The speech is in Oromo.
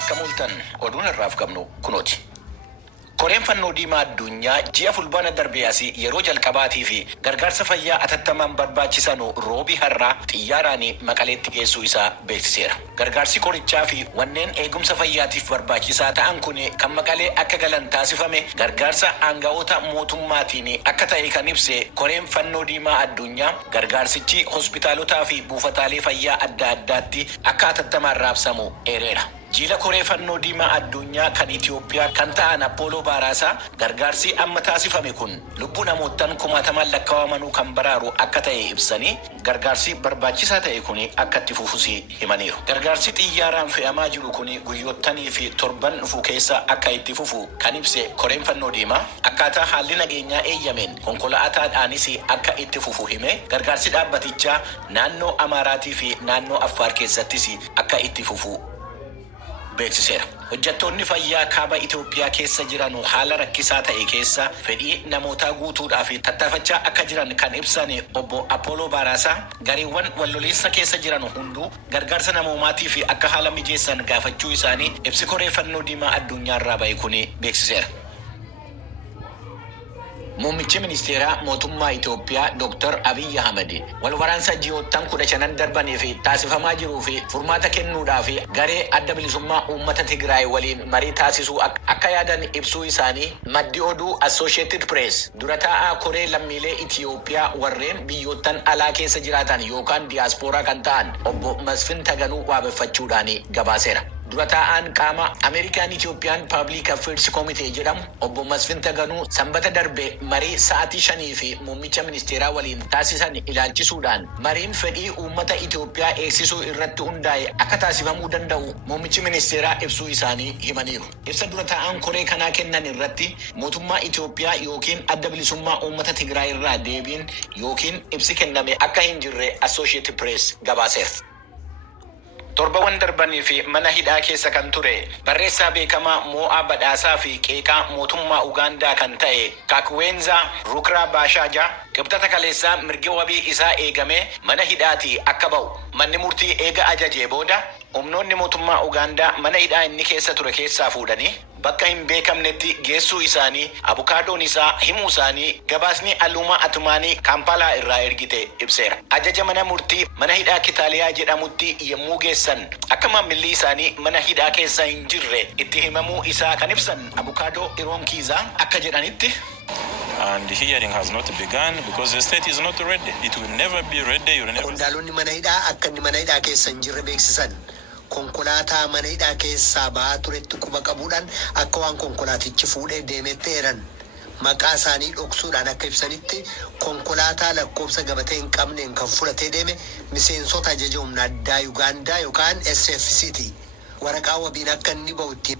Akka mul'atan oduun irraaf qabnu kunooti. Koreen fannoo diimaa addunyaa ji'a fulbaana darbee asii yeroo jalqabaatii fi gargaarsa fayyaa atattamaan barbaachisan roobii har'aa xiyyaaraan Maqaleetti geessuu isaa beeksiseera. Gargaarsi qorichaa fi wanneen eegumsa fayyaatiif barbaachisaa ta'an kun kan Maqalee akka galan taasifame gargaarsa aanga'oota mootummaatiin akka ta'e kan ibse koreen fannoo diimaa addunyaa gargaarsichi hospitaalotaa fi buufataalee fayyaa adda addaatti akka atattamaan raabsamu eereera. Jiila koree fannoo diimaa addunyaa kan Itoophiyaa kan ta'an Apollo Baaraasaa gargaarsi amma taasifame kun lubbuu namootaan 10,000 lakkaa'amanuu kan baraaru akka ta'e ibsanii gargaarsi barbaachisaa ta'e kun akka itti fufus himaniiru. Gargaarsi xiyyaaraan fe'amaa jiru kun guyyoottanii fi torban dhufu keessa akka itti fufu kan ibse koreen fannoo diimaa akkaataa haalli nageenyaa eeyyameen konkolaataadhaanis akka itti fufu hime gargaarsi dhaabbatichaa naannoo Amaaraatii fi naannoo Affaar keessattis akka itti fufu beeksiseera. Hojjettoonni fayyaa kaaba Itoophiyaa keessa jiran haala rakkisaa ta'e keessa fedhii namootaa guutuudhaaf tattaafachaa akka jiran kan ibsan obbo Apollo Baaraasaa gareewwan walloliinsa keessa jiran hunduu gargaarsa namoomaatiif akka haala mijeessan gaafachuu isaanii ibsi koree fannoo diimaa addunyaarraa ba'e kun beeksiseera. Muummichi ministeeraa mootummaa Itoophiyaa Dr. Abiy Ahmed wal waraansa ji'oottan 15 darbanii fi taasifamaa jiruu fi furmaata kennuudhaaf garee adda bilisummaa uummata Tigraay waliin marii taasisuu akka yaadan ibsuu isaanii maddi oduu Associated Press dura taa'aa koree lammiilee Itoophiyaa warreen biyyoottan alaa keessa jiraatan yookaan diiyaaspooraa kan ta'an obbo Masfin Taganuu waabeffachuudhaan gabaaseera. Dura taa'aan qaama Ameerikaan Itoophiyaan Public Affairs Committee jedhamu obbo Masfin Taganuu sanbata darbe marii sa'aatii 5 fi muummicha ministeeraa waliin taasisan ilaalchisuudhaan mariin fedhii uummata Itoophiyaa eegsisuu irratti hundaa'e akka taasifamuu danda'u muummichi ministeeraa ibsuu isaanii himaniiru. Ibsa dura taa'aan koree kanaa kennan irratti mootummaa Itoophiyaa yookiin adda bilisummaa uummata Tigraay irraa deebiin yookiin ibsi kenname akka hin jirre Associated Press gabaaseera. Torbaawwan darbanii fi mana hidhaa keessa kan ture barreessaa beekamaa Mo'aa Badhaasaa fi qeeqaa mootummaa Ugaandaa kan ta'e Kakwenza Rukurabaashaajaa qibxata kaleessaa mirgi wabii isaa eegame mana hidhaatii akka ba'u manni murtii eega ajajee booda humnoonni mootummaa Ugaandaa mana hidhaa inni keessa ture keessaa fuudhanii bakka hin beekamnetti geessuu isaanii abukaadoon isaa himuu isaanii gabaasni Aluma Atumaanii Kampaalaa irraa ergite ibseera. Ajaja mana murtii mana hidhaa Kitaaliyaa jedhamutti yemmuu geessan akka maamilli isaanii mana hidhaa keessa hin jirre itti himamuu isaa kan ibsan abukaadoo Iroonkiizaa akka jedhanitti and the hearing has not begun because the state is not ready. It will never be ready. You will never. Qondaalonni mana hidhaa akka inni mana hidhaa keessa hin jirre beeksisan. Konkolaataa mana hidhaa keessaa ba'aa turetti quba qabuudhaan akka waan konkolaatichi fuudhee deemetti eeran maqaa isaanii dhoksuudhaan akka ibsanitti konkolaataa lakkoofsa gabatee hin qabneen kan fudhatee deeme miseensota ajaja humna addaa Ugaandaa yookaan SFCT waraqaa wabiin akka inni ba'utti